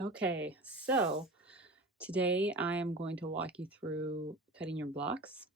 Okay, so today I am going to walk you through cutting your blocks.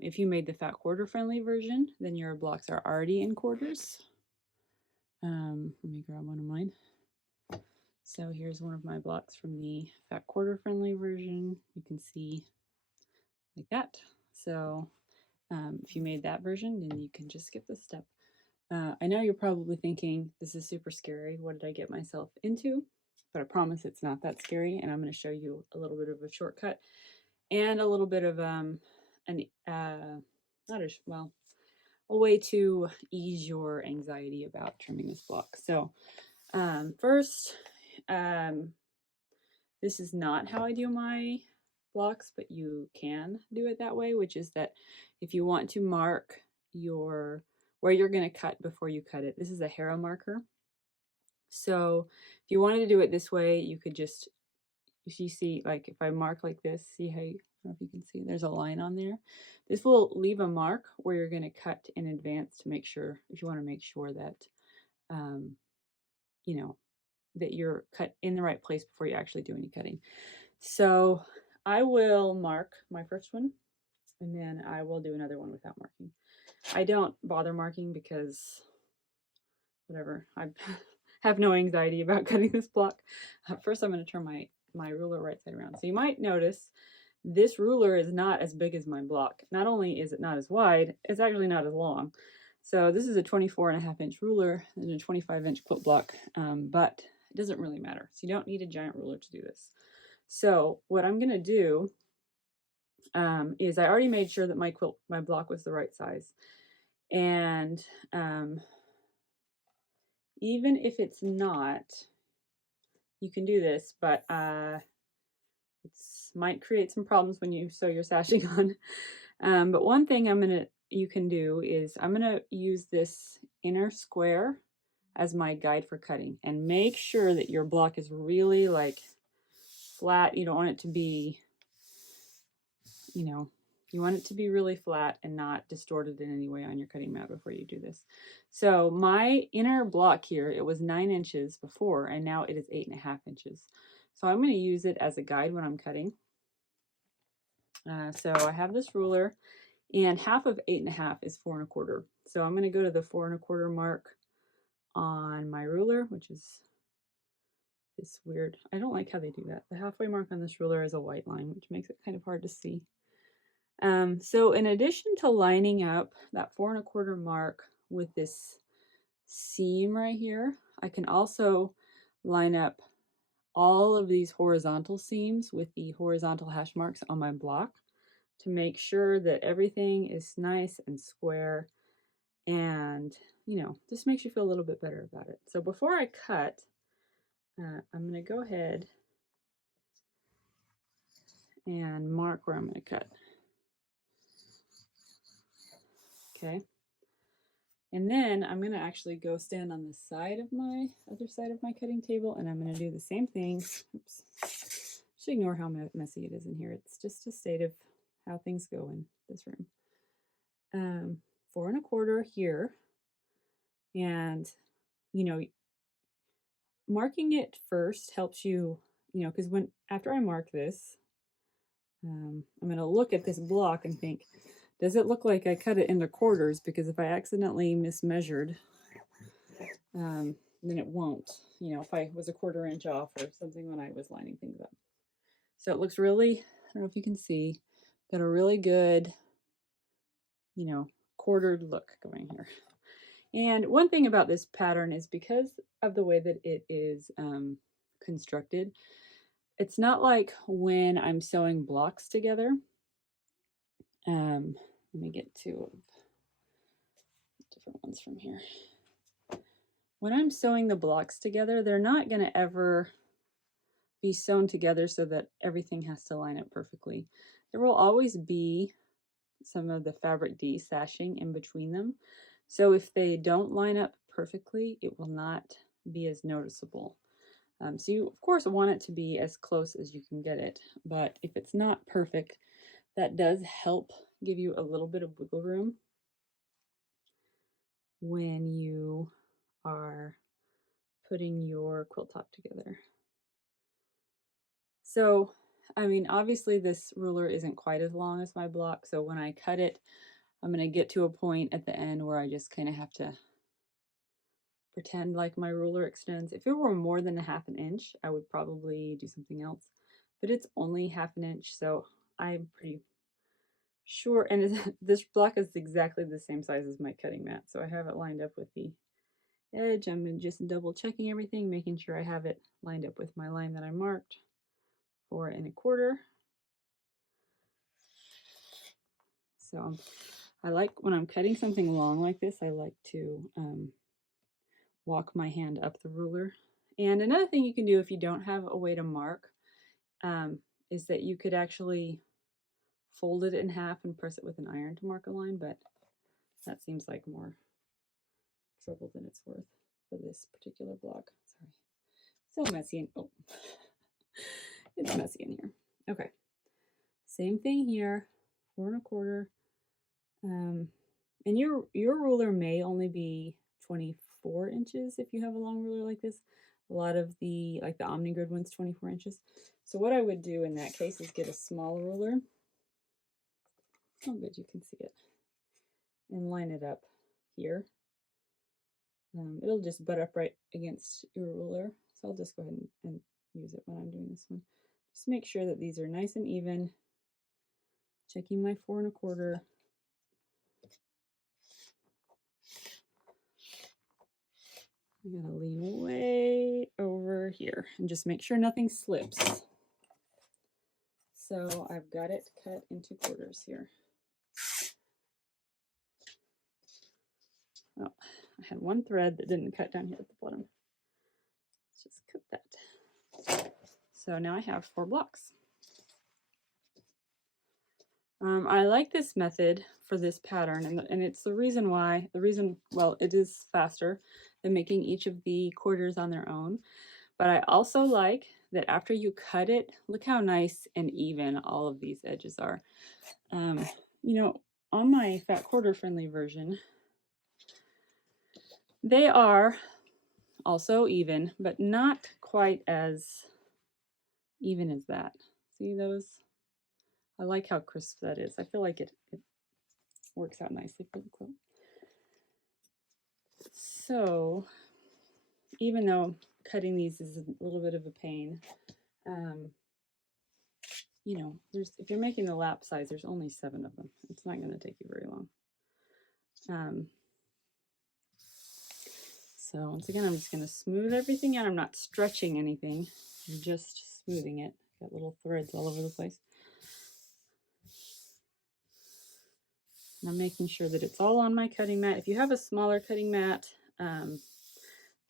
If you made the fat quarter friendly version, then your blocks are already in quarters. Let me grab one of mine. So here's one of my blocks from the fat quarter friendly version. You can see like that. So if you made that version, then you can just skip this step. I know you're probably thinking, this is super scary. What did I get myself into? But I promise it's not that scary. And I'm going to show you a little bit of a shortcut and a little bit of not as well, a way to ease your anxiety about trimming this block. So first, this is not how I do my blocks, but you can do it that way, which is that if you want to mark your where you're going to cut before you cut it, this is a harrow marker. So if you wanted to do it this way, you could just, if you see, like if I mark like this, see how I don't know if you can see, there's a line on there. This will leave a mark where you're going to cut in advance to make sure, if you want to make sure that, you know, that you're cut in the right place before you actually do any cutting. So I will mark my first one and then I will do another one without marking. I don't bother marking because whatever, I have no anxiety about cutting this block. First, I'm going to turn my ruler right side around. So you might notice this ruler is not as big as my block. Not only is it not as wide, it's actually not as long. So this is a 24.5-inch ruler and a 25-inch quilt block, but it doesn't really matter. So you don't need a giant ruler to do this. So what I'm going to do is I already made sure that my block was the right size. And even if it's not, you can do this, but it might create some problems when you sew your sashing on. But one thing you can do is I'm gonna use this inner square as my guide for cutting, and make sure that your block is really like flat. You don't want it to be, you want it to be really flat and not distorted in any way on your cutting mat before you do this. So my inner block here, it was 9 inches before, and now it is 8.5 inches. So I'm going to use it as a guide when I'm cutting. So I have this ruler, and half of 8.5 is 4 1/4. So I'm going to go to the 4 1/4 mark on my ruler, which is this weird, I don't like how they do that. The halfway mark on this ruler is a white line, which makes it kind of hard to see. So in addition to lining up that 4 1/4 mark with this seam right here, I can also line up all of these horizontal seams with the horizontal hash marks on my block to make sure that everything is nice and square, and just makes you feel a little bit better about it. So before I cut, I'm going to go ahead and mark where I'm going to cut. Okay. And then I'm going to actually go stand on the side of my other side of my cutting table, and I'm going to do the same thing. Oops. Just ignore how messy it is in here. It's just a state of how things go in this room. 4 1/4 here, and marking it first helps you, because after I mark this, I'm going to look at this block and think, does it look like I cut it into quarters? Because if I accidentally mismeasured, then it won't, if I was a 1/4 inch off or something when I was lining things up. So it looks really, I don't know if you can see, got a really good, quartered look going here. And one thing about this pattern is because of the way that it is constructed, it's not like when I'm sewing blocks together. Let me get two different ones from here. When I'm sewing the blocks together, they're not going to ever be sewn together so that everything has to line up perfectly. There will always be some of the fabric desashing in between them. So if they don't line up perfectly, it will not be as noticeable. So you, of course, want it to be as close as you can get it. But if it's not perfect, that does help give you a little bit of wiggle room when you are putting your quilt top together. So, I mean, obviously this ruler isn't quite as long as my block, so when I cut it, I'm going to get to a point at the end where I just kind of have to pretend like my ruler extends. If it were more than a half an inch, I would probably do something else, but it's only half an inch, so I'm pretty sure. And this block is exactly the same size as my cutting mat, so I have it lined up with the edge. I'm just double checking everything, making sure I have it lined up with my line that I marked, 4 1/4. So I like when I'm cutting something long like this, I like to walk my hand up the ruler. And another thing you can do if you don't have a way to mark is that you could actually fold it in half and press it with an iron to mark a line, but that seems like more trouble than it's worth for this particular block. Sorry. So messy. Oh, it's messy in here. Okay. Same thing here, 4 1/4. And your ruler may only be 24 inches if you have a long ruler like this. A lot of the, like the OmniGrid one's 24 inches. So what I would do in that case is get a small ruler. Oh, good, you can see it. And line it up here. It'll just butt up right against your ruler. So I'll just go ahead and use it when I'm doing this one. Just make sure that these are nice and even. Checking my 4 1/4. I'm gonna lean way over here and just make sure nothing slips. So I've got it cut into quarters here. Oh, I had one thread that didn't cut down here at the bottom. Let's just cut that. So now I have 4 blocks. I like this method for this pattern, and it's the reason why, well, it is faster than making each of the quarters on their own. But I also like that after you cut it, look how nice and even all of these edges are. You know, on my fat quarter friendly version, they are also even, but not quite as even as that. See those? I like how crisp that is. I feel like it works out nicely for the quilt. So even though cutting these is a little bit of a pain, you know, if you're making the lap size, there's only 7 of them. It's not going to take you very long. So once again, I'm just going to smooth everything out. I'm not stretching anything. I'm just smoothing it. Got little threads all over the place. And I'm making sure that it's all on my cutting mat. If you have a smaller cutting mat,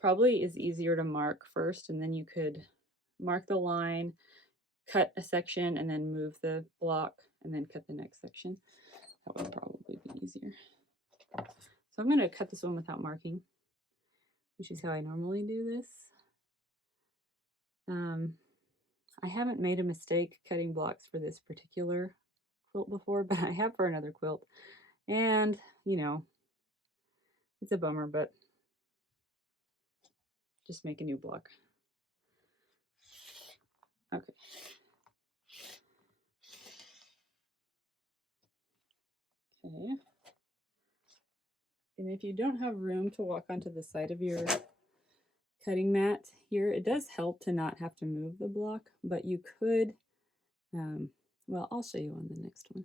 probably is easier to mark first, and then you could mark the line, cut a section, and then move the block, and then cut the next section. That would probably be easier. So I'm going to cut this one without marking, which is how I normally do this. I haven't made a mistake cutting blocks for this particular quilt before, but I have for another quilt. And, you know, it's a bummer, but just make a new block. Okay. Okay. And if you don't have room to walk onto the side of your cutting mat here, it does help to not have to move the block, but you could, well, I'll show you on the next one.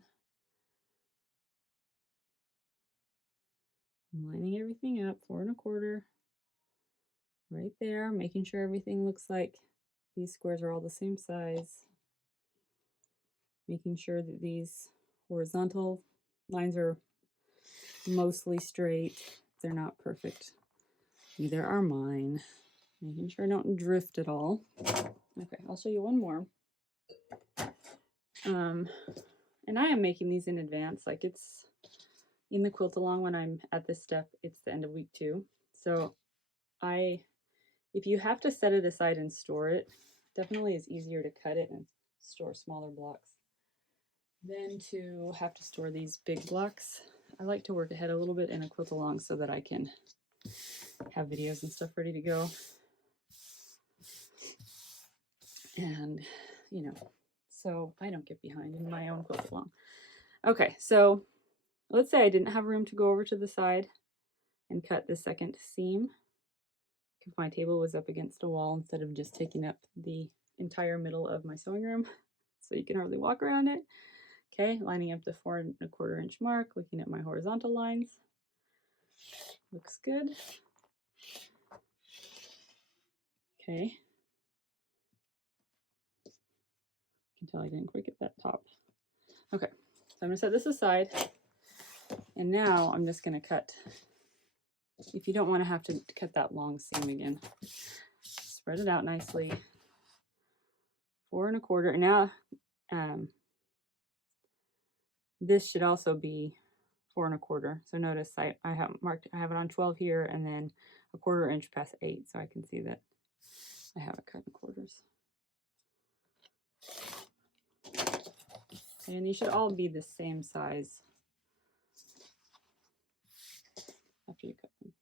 I'm lining everything up, 4 1/4, right there, making sure everything looks like these squares are all the same size, making sure that these horizontal lines are mostly straight. They're not perfect. Neither are mine. Making sure I don't drift at all. Okay, I'll show you one more. And I am making these in advance, like it's in the quilt along when I'm at this step, it's the end of week 2. So if you have to set it aside and store it, definitely is easier to cut it and store smaller blocks than to have to store these big blocks. I like to work ahead a little bit in a quilt along so that I can have videos and stuff ready to go. And you know, so I don't get behind in my own quilt along. Okay, so let's say I didn't have room to go over to the side and cut the second seam. If my table was up against a wall instead of just taking up the entire middle of my sewing room, so you can hardly walk around it. Okay, lining up the 4 1/4 inch mark, looking at my horizontal lines. Looks good. Okay. You can tell I didn't quite get that top. Okay, so I'm gonna set this aside. And now I'm just gonna cut, if you don't wanna have to cut that long seam again, spread it out nicely. 4 1/4, and now this should also be 4 1/4. So notice I have marked, I have it on 12 here, and then 1/4 inch past 8, so I can see that I have it cut in quarters. And you should all be the same size after you cut them.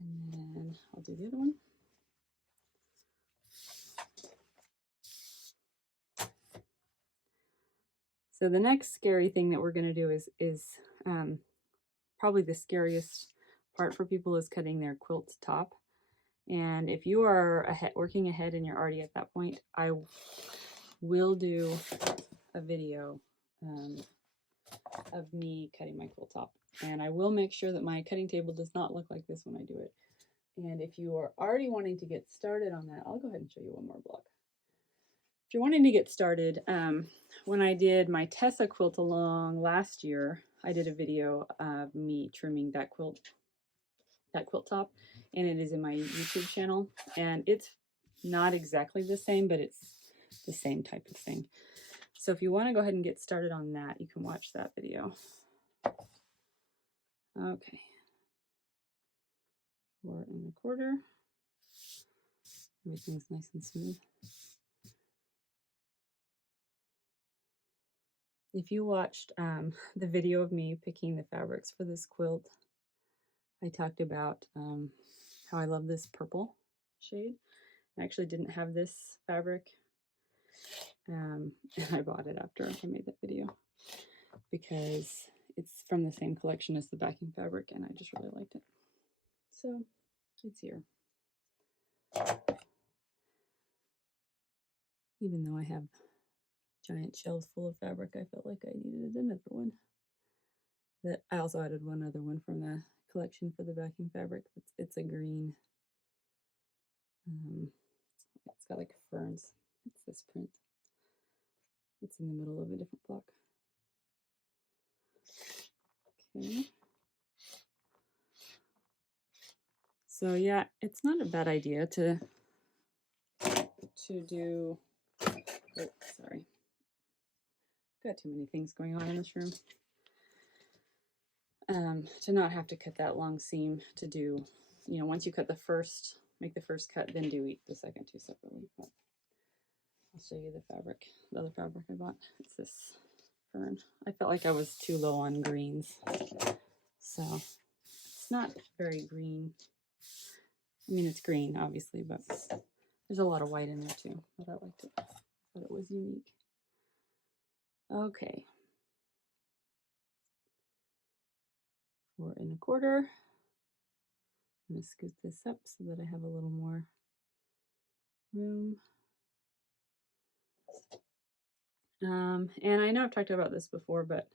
And then I'll do the other one. So the next scary thing that we're going to do is probably the scariest part for people, is cutting their quilt top. And if you are working ahead and you're already at that point, I will do a video of me cutting my quilt top. And I will make sure that my cutting table does not look like this when I do it. And if you are already wanting to get started on that, I'll go ahead and show you one more block. If you're wanting to get started, when I did my Tessa quilt along last year, I did a video of me trimming that quilt top, and it is in my YouTube channel. And it's not exactly the same, but it's the same type of thing. So if you want to go ahead and get started on that, you can watch that video. Okay. 4 1/4. Everything's nice and smooth. If you watched the video of me picking the fabrics for this quilt, I talked about how I love this purple shade. I actually didn't have this fabric, and I bought it after I made that video because it's from the same collection as the backing fabric, and I just really liked it. So it's here. Even though I have giant shelves full of fabric, I felt like I needed another one. That I also added one other one from the collection for the backing fabric. It's a green. It's got like ferns. It's this print. It's in the middle of a different block. Okay. So yeah, it's not a bad idea to do, oh, sorry. Got too many things going on in this room. To not have to cut that long seam, to do, you know, once you cut the first, make the first cut, then do the second two separately. But I'll show you the fabric, the other fabric I bought. It's this fern. I felt like I was too low on greens, so it's not very green. I mean, it's green, obviously, but there's a lot of white in there too, but I liked it. I thought it was unique. Okay. 4 1/4. I'm going to scoot this up so that I have a little more room. And I know I've talked about this before, but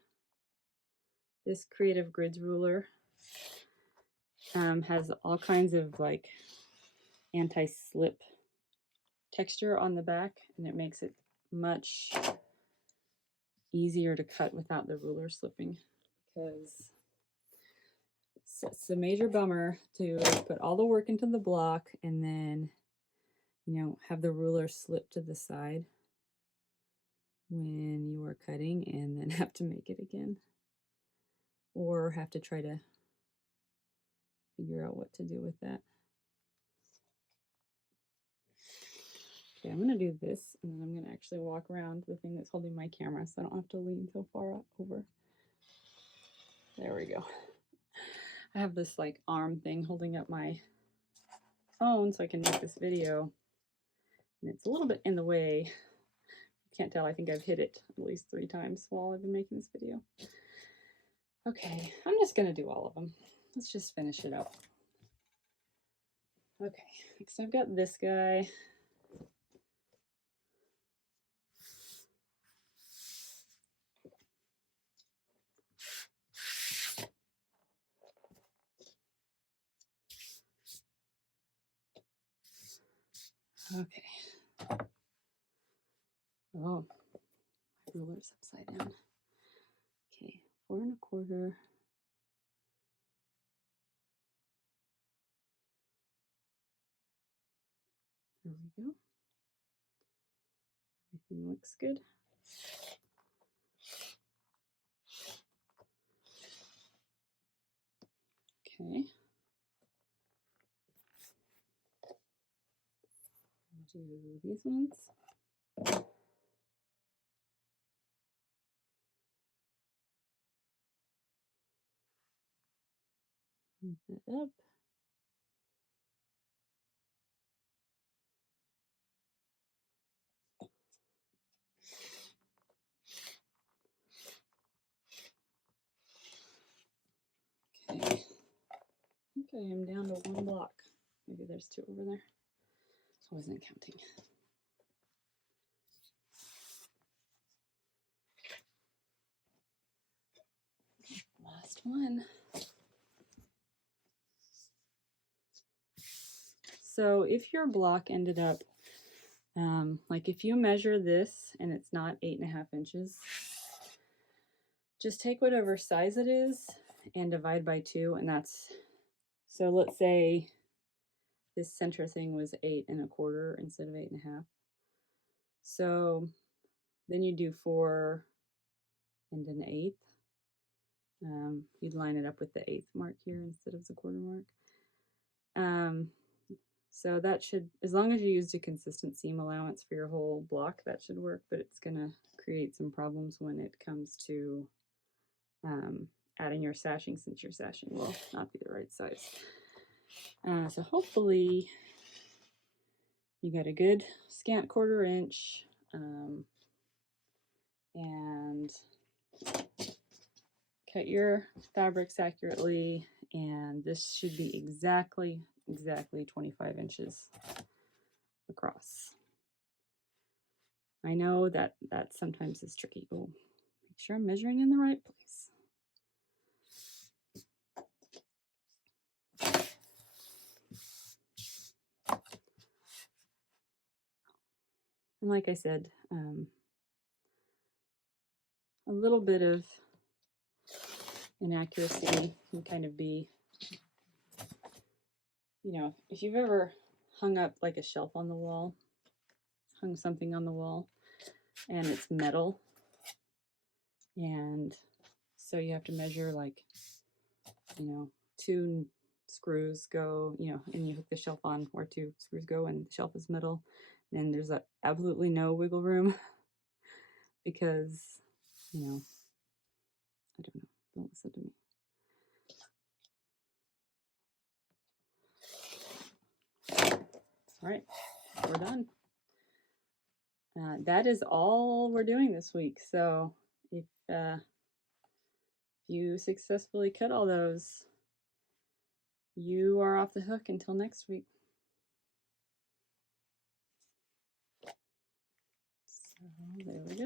this Creative Grids ruler has all kinds of like anti-slip texture on the back, and it makes it much easier to cut without the ruler slipping, because it's a major bummer to put all the work into the block and then, you know, have the ruler slip to the side when you are cutting and then have to make it again, or have to try to figure out what to do with that. Okay, I'm going to do this, and then I'm going to actually walk around the thing that's holding my camera so I don't have to lean so far over. There we go. I have this like arm thing holding up my phone so I can make this video, and it's a little bit in the way. can't tell, I think I've hit it at least 3 times while I've been making this video. Okay, I'm just gonna do all of them. Let's just finish it up. Okay, next I've got this guy. Okay. Oh, my ruler's upside down. Okay, 4 1/4. There we go. Everything looks good. Okay. Do these ones. Move that up. Okay. I think I am down to 1 block. Maybe there's 2 over there. I wasn't counting. Last one. So if your block ended up, like if you measure this and it's not 8.5 inches, just take whatever size it is and divide by 2, and that's, so let's say this center thing was 8 1/4 instead of 8.5. So then you do 4 1/8. You'd line it up with the 1/8 mark here instead of the 1/4 mark. So that should, as long as you used a consistent seam allowance for your whole block, that should work, but it's gonna create some problems when it comes to adding your sashing, since your sashing will not be the right size. So hopefully you got a good scant 1/4 inch, and cut your fabrics accurately, and this should be exactly 25 inches across. I know that sometimes is tricky. Oh, make sure I'm measuring in the right place. And like I said, a little bit of inaccuracy can kind of be, you know, if you've ever hung up like a shelf on the wall, hung something on the wall, and it's metal, and so you have to measure, like, you know, 2 screws go, you know, and you hook the shelf on where 2 screws go, and the shelf is metal, and there's absolutely no wiggle room because, you know, I don't know, don't listen to me. All right, we're done. That is all we're doing this week. So if you successfully cut all those, you are off the hook until next week. So there we go.